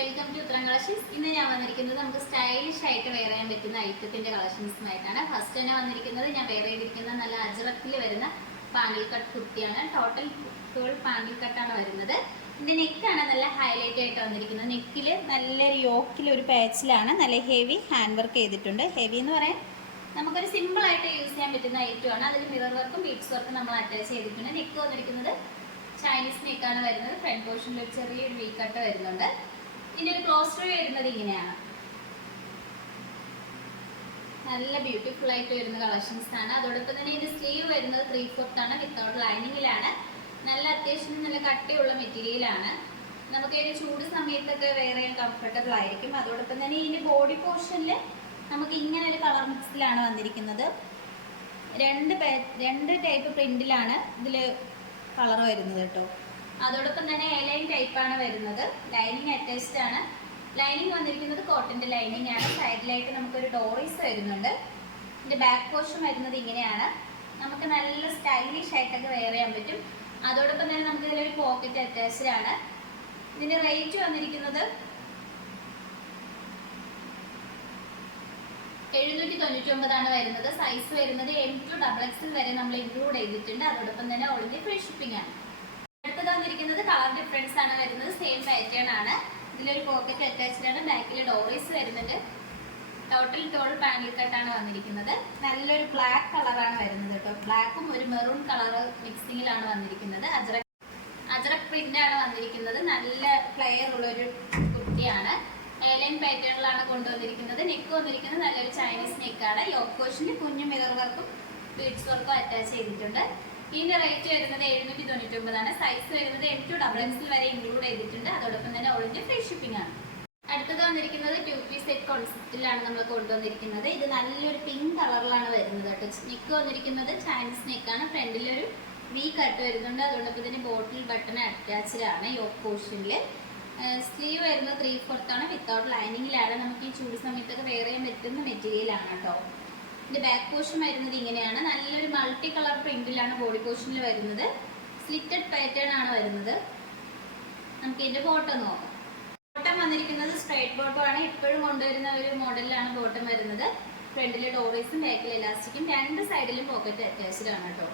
Welcome to ഉത്തരം collections. ഇന്ന് ഞാൻ വന്നിരിക്കുന്നത് നമുക്ക് സ്റ്റൈലിഷ് ആയിട്ട് വെയർ ചെയ്യാൻ പറ്റുന്ന ഐറ്റത്തിന്റെ കളക്ഷൻസുമായിട്ടാണ്. ഫസ്റ്റ് തന്നെ വന്നിരിക്കുന്നത് ഞാൻ വെയർ ചെയ്തിരിക്കുന്ന നല്ല അജറത്തിൽ വരുന്ന പാൻഡിൽ കട്ട് കുർത്തിയാണ്. ടോട്ടൽ ഫുൾ പാൻഡിൽ കട്ടാണ് വരുന്നത്. ഇതിന്റെ നെക്കാണ് നല്ല ഹൈലൈറ്റ് ആയിട്ട് വന്നിരിക്കുന്നത്. നെക്കിൽ നല്ലൊരു യോക്കിൽ ഒരു പാച്ചിലാണ് നല്ല ഹെവി ഹാൻഡ് വർക്ക് ചെയ്തിട്ടുണ്ട്. ഹെവി എന്ന് പറയാൻ നമുക്കൊരു സിമ്പിൾ ആയിട്ട് യൂസ് ചെയ്യാൻ പറ്റുന്ന ഐറ്റമാണ്. അതിൽ മിറർ വർക്കും ബീഡ്സ് വർക്കും നമ്മൾ അറ്റാച്ച് ചെയ്തിട്ടുണ്ട്. നെക്ക് വന്നിരിക്കുന്നത് ചൈനീസ് നെക്കാണ് വരുന്നത്. ഫ്രണ്ട് പോർഷനിൽ ഒരു ചെറിയൊരു വി കട്ട് വരുന്നുണ്ട്. ഇതിന്റെ ഒരു ക്ലോസ് വ്യൂ വരുന്നത് ഇങ്ങനെയാണ്. നല്ല ബ്യൂട്ടിഫുൾ ആയിട്ട് വരുന്ന കളക്ഷൻസ് ആണ്. അതോടൊപ്പം തന്നെ ഇതിന്റെ സ്ലീവ് വരുന്നത് 3/4 ആണ്. വിത്തൗട്ട് ലൈനിങ്ങിലാണ്. നല്ല അത്യാവശ്യം നല്ല കട്ടിയുള്ള മെറ്റീരിയലാണ്. നമുക്ക് ഈ ചൂട് സമയത്തൊക്കെ വെയർ ചെയ്യാൻ കംഫർട്ടബിൾ ആയിരിക്കും. അതോടൊപ്പം തന്നെ ഇതിന്റെ ബോഡി പോർഷനിൽ നമുക്ക് ഇങ്ങനെ ഒരു കളർ മിക്സിലാണ് വന്നിരിക്കുന്നത്. രണ്ട് ടൈപ്പ് പ്രിന്റിലാണ് ഇതില് കളർ വരുന്നത് കേട്ടോ. അതോടൊപ്പം തന്നെ എലൈൻ ടൈപ്പാണ് വരുന്നത്. ലൈനിങ് അറ്റാച്ച്ഡ് ആണ്. ലൈനിങ് വന്നിരിക്കുന്നത് കോട്ടന്റെ ലൈനിങ് ആണ്. സൈഡിലായിട്ട് നമുക്കൊരു ഡോറീസ് വരുന്നുണ്ട്. ഇതിന്റെ ബാക്ക് പോർഷൻ വരുന്നത് ഇങ്ങനെയാണ്. നമുക്ക് നല്ല സ്റ്റൈലിഷ് ആയിട്ടൊക്കെ വെയർ ചെയ്യാൻ പറ്റും. അതോടൊപ്പം തന്നെ നമുക്ക് ഇതിലൊരു പോക്കറ്റ് അറ്റാച്ച്ഡ് ആണ്. ഇതിന്റെ റേറ്റ് വന്നിരിക്കുന്നത് 799 ആണ് വരുന്നത്. സൈസ് വരുന്നത് M2 XXL വരെ നമ്മൾ ഇൻക്ലൂഡ് ചെയ്തിട്ടുണ്ട്. അതോടൊപ്പം തന്നെ ഓൾ ഇന്ത്യ ഫ്രീ ഷിപ്പിംഗ് ആണ്. അടുത്തത് വന്നിരിക്കുന്നത് കളർ ഡിഫറൻസ് ആണ് വരുന്നത്. സെയിം പാറ്റേൺ ആണ്. ഇതിലൊരു പോക്കറ്റ് അറ്റാച്ച്ഡ് ആണ്. ബാക്കിൽ ഡോറീസ് വരുന്നുണ്ട്. ടോട്ടൽ പാൻഡിൽ കട്ടാണ് വന്നിരിക്കുന്നത്. നല്ലൊരു ബ്ലാക്ക് കളറാണ് വരുന്നത് കേട്ടോ. ബ്ലാക്കും ഒരു മെറൂൺ കളർ മിക്സിങ്ങിലാണ് വന്നിരിക്കുന്നത്. അജറക് പ്രിന്റ് ആണ് വന്നിരിക്കുന്നത്. നല്ല ഫ്ലെയർ ഉള്ളൊരു കുർത്തിയാണ്. എയർലൈൻ പാറ്റേണിലാണ് കൊണ്ടുവന്നിരിക്കുന്നത്. നെക്ക് വന്നിരിക്കുന്നത് നല്ലൊരു ചൈനീസ് നെക്കാണ്. യോക്ക് പോർഷനിൽ കുഞ്ഞു മിറർ വർക്കും ബീഡ്സ് വർക്കും അറ്റാച്ച് ചെയ്തിട്ടുണ്ട്. ഇതിന്റെ റേറ്റ് വരുന്നത് 799 ആണ്. സൈസ് വരുന്നത് M2 XXL വരെ ഇൻക്ലൂഡ് ചെയ്തിട്ടുണ്ട്. അതോടൊപ്പം തന്നെ ഓൾ ഇന്ത്യ ഫ്രീ ഷിപ്പിംഗ് ആണ്. അടുത്തത് വന്നിരിക്കുന്നത് 2-piece സെറ്റ് കോൺസെപ്റ്റിലാണ് നമ്മൾ കൊണ്ടുവന്നിരിക്കുന്നത്. ഇത് നല്ലൊരു പിങ്ക് കളറിലാണ് വരുന്നത് കേട്ടോ. നെക്ക് വന്നിരിക്കുന്നത് ചൈനീസ് നെക്കാണ്. ഫ്രണ്ടിലൊരു വി കട്ട് വരുന്നുണ്ട്. അതോടൊപ്പം തന്നെ ബോട്ടിൽ ബട്ടൺ അറ്റാച്ച്ഡ് ആണ്. യോക്ക് പോർഷനിൽ സ്ലീവ് വരുന്നത് 3/4 ആണ്. വിത്തൗട്ട് ലൈനിങ്ങിലാണ്. നമുക്ക് ഈ ചൂട് സമയത്തൊക്കെ വെയർ ചെയ്യാൻ പറ്റുന്ന മെറ്റീരിയലാണ് കേട്ടോ. ഇതിന്റെ ബാക്ക് പോർഷൻ വരുന്നത് ഇങ്ങനെയാണ്. നല്ലൊരു മൾട്ടി കളർ പ്രിന്റിലാണ് ബോഡി പോർഷനിൽ വരുന്നത്. സ്ലിറ്റഡ് പാറ്റേൺ ആണ് വരുന്നത്. നമുക്ക് ഇതിന്റെ ബോട്ടം നോക്കാം. ബോട്ടം വന്നിരിക്കുന്നത് സ്ട്രൈറ്റ് ബോട്ടം ആണ്. എപ്പോഴും കൊണ്ടുവരുന്ന ഒരു മോഡലിലാണ് ബോട്ടം വരുന്നത്. ഫ്രണ്ടിലെ ഡോറീസും ബാക്കിൽ എലാസ്റ്റിക്കും രണ്ട് സൈഡിലും പോക്കറ്റ് അറ്റാച്ച്ഡ് ആണ് കേട്ടോ.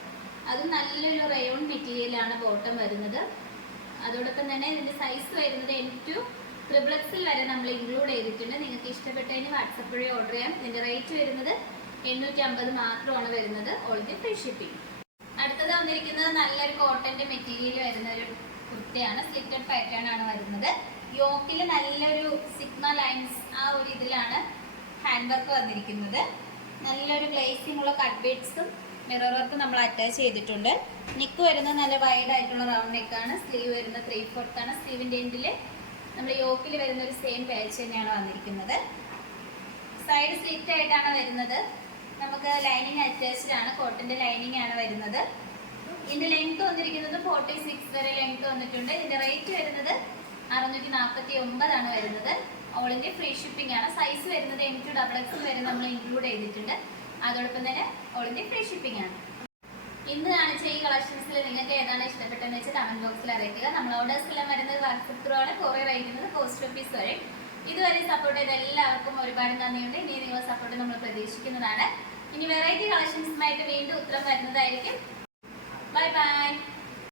അത് നല്ലൊരു റയോൺ മെറ്റീരിയലാണ് ബോട്ടം വരുന്നത്. അതോടൊപ്പം തന്നെ ഇതിന്റെ സൈസ് വരുന്നത് M2 XXL വരെ നമ്മൾ ഇൻക്ലൂഡ് ചെയ്തിട്ടുണ്ട്. നിങ്ങൾക്ക് ഇഷ്ടപ്പെട്ടതിന് വാട്സപ്പ് വഴി ഓർഡർ ചെയ്യാം. ഇതിന്റെ റേറ്റ് വരുന്നത് 850 മാത്രമാണ് വരുന്നത്. All India free shipping. അടുത്തത് വന്നിരിക്കുന്നത് നല്ലൊരു കോട്ടന്റെ മെറ്റീരിയൽ വരുന്ന ഒരു കുർത്തിയാണ്. സ്ലിറ്റഡ് പാറ്റേൺ ആണ് വരുന്നത്. യോക്കിൽ നല്ലൊരു സിഗ്മ ലൈൻസ് ആ ഒരു ഇതിലാണ് ഹാൻഡ് വർക്ക് വന്നിരിക്കുന്നത്. നല്ലൊരു ഗ്ലേസിംഗ് ഉള്ള കട്ട് ബീഡ്സും മിറർ വർക്കും നമ്മൾ അറ്റാച്ച് ചെയ്തിട്ടുണ്ട്. നെക്ക് വരുന്നത് നല്ല വൈഡ് ആയിട്ടുള്ള റൗണ്ട് നെക്കാണ്. സ്ലീവ് വരുന്നത് 3/4 ആണ്. സ്ലീവിന്റെ എൻഡിൽ നമ്മൾ യോക്കിൽ വരുന്ന ഒരു സെയിം പാച്ച് തന്നെയാണ് വന്നിരിക്കുന്നത്. സൈഡ് സ്ലിറ്റ് ആയിട്ടാണ് വരുന്നത്. നമുക്ക് ലൈനിങ് അറ്റാച്ച്ഡ് ആണ്. കോട്ടന്റെ ലൈനിങ് ആണ് വരുന്നത്. ഇതിന്റെ ലെങ്ത് വന്നിരിക്കുന്നത് 46 വരെ ലെങ്ത് വന്നിട്ടുണ്ട്. ഇതിന്റെ റേറ്റ് വരുന്നത് 649 ആണ് വരുന്നത്. ഓൾ ഇന്ത്യ ഫ്രീ ഷിപ്പിംഗ് ആണ്. സൈസ് വരുന്നത് M2 XXL വരെ നമ്മൾ ഇൻക്ലൂഡ് ചെയ്തിട്ടുണ്ട്. അതോടൊപ്പം തന്നെ ഓൾ ഇന്ത്യ ഫ്രീ ഷിപ്പിംഗ് ആണ്. ഇന്ന് കാണിച്ച ഈ കളക്ഷൻസിൽ നിങ്ങൾക്ക് ഏതാണ് ഇഷ്ടപ്പെട്ടതെന്ന് വെച്ചാൽ കമന്റ് ബോക്സിൽ അറിയിക്കുക. നമ്മൾ ഓർഡേഴ്സ് എല്ലാം വരുന്നത് വാട്സപ്പ് ത്രൂ ആണ്. കൊറിയർ അയക്കുന്നത് പോസ്റ്റ് ഓഫീസ് വരെ. ഇതുവരെ സപ്പോർട്ട് ചെയ്ത എല്ലാവർക്കും ഒരുപാട് നന്ദിയുണ്ട്. ഇനി നിങ്ങളുടെ സപ്പോർട്ട് നമ്മൾ പ്രതീക്ഷിക്കുന്നതാണ്. ഇനി വെറൈറ്റി കളക്ഷൻസുമായിട്ട് വീണ്ടും ഉത്തരം വരുന്നതായിരിക്കും. Bye bye.